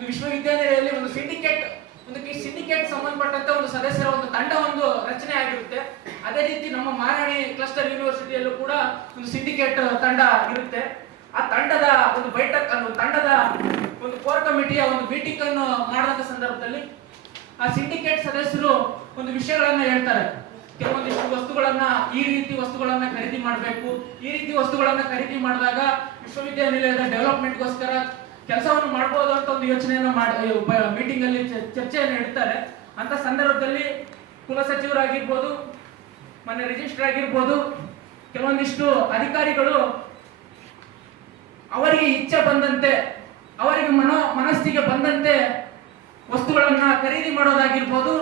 ಒಂದು ವಿಶ್ವವಿದ್ಯಾನಿಲಯದಲ್ಲಿ ಒಂದು ಸಿಂಡಿಕೇಟ್ ಸಂಬಂಧಪಟ್ಟಂತ ಒಂದು ಸದಸ್ಯರ ಒಂದು ತಂಡ ಒಂದು ರಚನೆ ಆಗಿರುತ್ತೆ. ಅದೇ ರೀತಿ ನಮ್ಮ ಮಾರಾಣಿ ಕ್ಲಸ್ಟರ್ ಯೂನಿವರ್ಸಿಟಿಯಲ್ಲೂ ಕೂಡ ಒಂದು ಸಿಂಡಿಕೇಟ್ ತಂಡ ಇರುತ್ತೆ. ಆ ತಂಡದ ಒಂದು ತಂಡದ ಒಂದು ಕೋರ್ ಕಮಿಟಿಯ ಒಂದು ಮೀಟಿಂಗ್ ಅನ್ನು ಮಾಡಿದಂತ ಸಂದರ್ಭದಲ್ಲಿ ಆ ಸಿಂಡಿಕೇಟ್ ಸದಸ್ಯರು ಒಂದು ವಿಷಯಗಳನ್ನ ಹೇಳ್ತಾರೆ. ಕೆಲವೊಂದಿಷ್ಟು ವಸ್ತುಗಳನ್ನ ಈ ರೀತಿ ವಸ್ತುಗಳನ್ನ ಖರೀದಿ ಮಾಡಬೇಕು, ಈ ರೀತಿ ವಸ್ತುಗಳನ್ನ ಖರೀದಿ ಮಾಡಿದಾಗ ವಿಶ್ವವಿದ್ಯಾನಿಲಯದ ಡೆವಲಪ್ಮೆಂಟ್ಗೋಸ್ಕರ ಕೆಲಸವನ್ನು ಮಾಡಬಹುದು ಅಂತ ಒಂದು ಯೋಚನೆಯನ್ನು ಮೀಟಿಂಗ್ ಅಲ್ಲಿ ಚರ್ಚೆಯನ್ನು ಇಡ್ತಾರೆ. ಅಂತ ಸಂದರ್ಭದಲ್ಲಿ ಕುಲಸಚಿವರಾಗಿರ್ಬೋದು, ಮೊನ್ನೆ ರಿಜಿಸ್ಟರ್ ಆಗಿರ್ಬೋದು, ಕೆಲವೊಂದಿಷ್ಟು ಅಧಿಕಾರಿಗಳು ಅವರಿಗೆ ಇಚ್ಛೆ ಬಂದಂತೆ, ಅವರಿಗೆ ಮನಸ್ಸಿಗೆ ಬಂದಂತೆ ವಸ್ತುಗಳನ್ನ ಖರೀದಿ ಮಾಡೋದಾಗಿರ್ಬೋದು,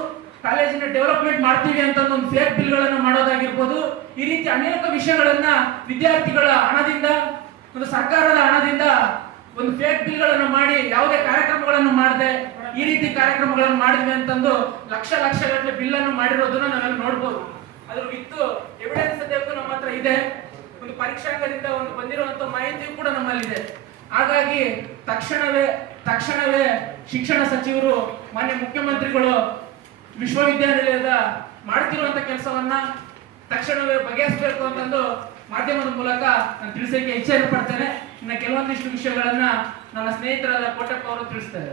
ಕಾಲೇಜಿನ ಡೆವಲಪ್ಮೆಂಟ್ ಮಾಡ್ತೀವಿ ಅಂತ ಒಂದು ಫೇಕ್ ಬಿಲ್ಗಳನ್ನು ಮಾಡೋದಾಗಿರ್ಬೋದು, ಈ ರೀತಿ ಅನೇಕ ವಿಷಯಗಳನ್ನ ವಿದ್ಯಾರ್ಥಿಗಳ ಹಣದಿಂದ, ಒಂದು ಸರ್ಕಾರದ ಹಣದಿಂದ ಒಂದು ಫೇಕ್ ಬಿಲ್ಗಳನ್ನು ಮಾಡಿ ಯಾವುದೇ ಕಾರ್ಯಕ್ರಮಗಳನ್ನು ಮಾಡದೆ ಈ ರೀತಿ ಕಾರ್ಯಕ್ರಮಗಳನ್ನು ಮಾಡಿದ್ವಿ ಅಂತಂದು ಲಕ್ಷಗಟ್ಟಲೆ ಬಿಲ್ ಅನ್ನು ಮಾಡಿರೋದನ್ನ ನಾವೆಲ್ಲ ನೋಡ್ಬೋದು. ಅದ್ರ ವಿತ್ತು ಎವಿಡೆನ್ಸ್ ಸದ್ಯಕ್ಕೂ ನಮ್ಮ ಹತ್ರ ಇದೆ. ಒಂದು ಪರೀಕ್ಷಾಂಗದಿಂದ ಒಂದು ಬಂದಿರುವಂತ ಮಾಹಿತಿಯೂ ಕೂಡ ನಮ್ಮಲ್ಲಿದೆ. ಹಾಗಾಗಿ ತಕ್ಷಣವೇ ಶಿಕ್ಷಣ ಸಚಿವರು, ಮಾನ್ಯ ಮುಖ್ಯಮಂತ್ರಿಗಳು ವಿಶ್ವವಿದ್ಯಾನಿಲಯದ ಮಾಡ್ತಿರುವಂತ ಕೆಲಸವನ್ನ ತಕ್ಷಣವೇ ಬಗೆಹರಿಸಬೇಕು ಅಂತಂದು ಮಾಧ್ಯಮದ ಮೂಲಕ ನಾನು ತಿಳಿಸೋಕೆ ಇಚ್ಛೆಯನ್ನು ಪಡ್ತೇನೆ. ಇನ್ನು ಕೆಲವೊಂದಿಷ್ಟು ವಿಷಯಗಳನ್ನ ನನ್ನ ಸ್ನೇಹಿತರಾದ ಕೋಟಪ್ಪ ಅವರು ತಿಳಿಸ್ತಾರೆ.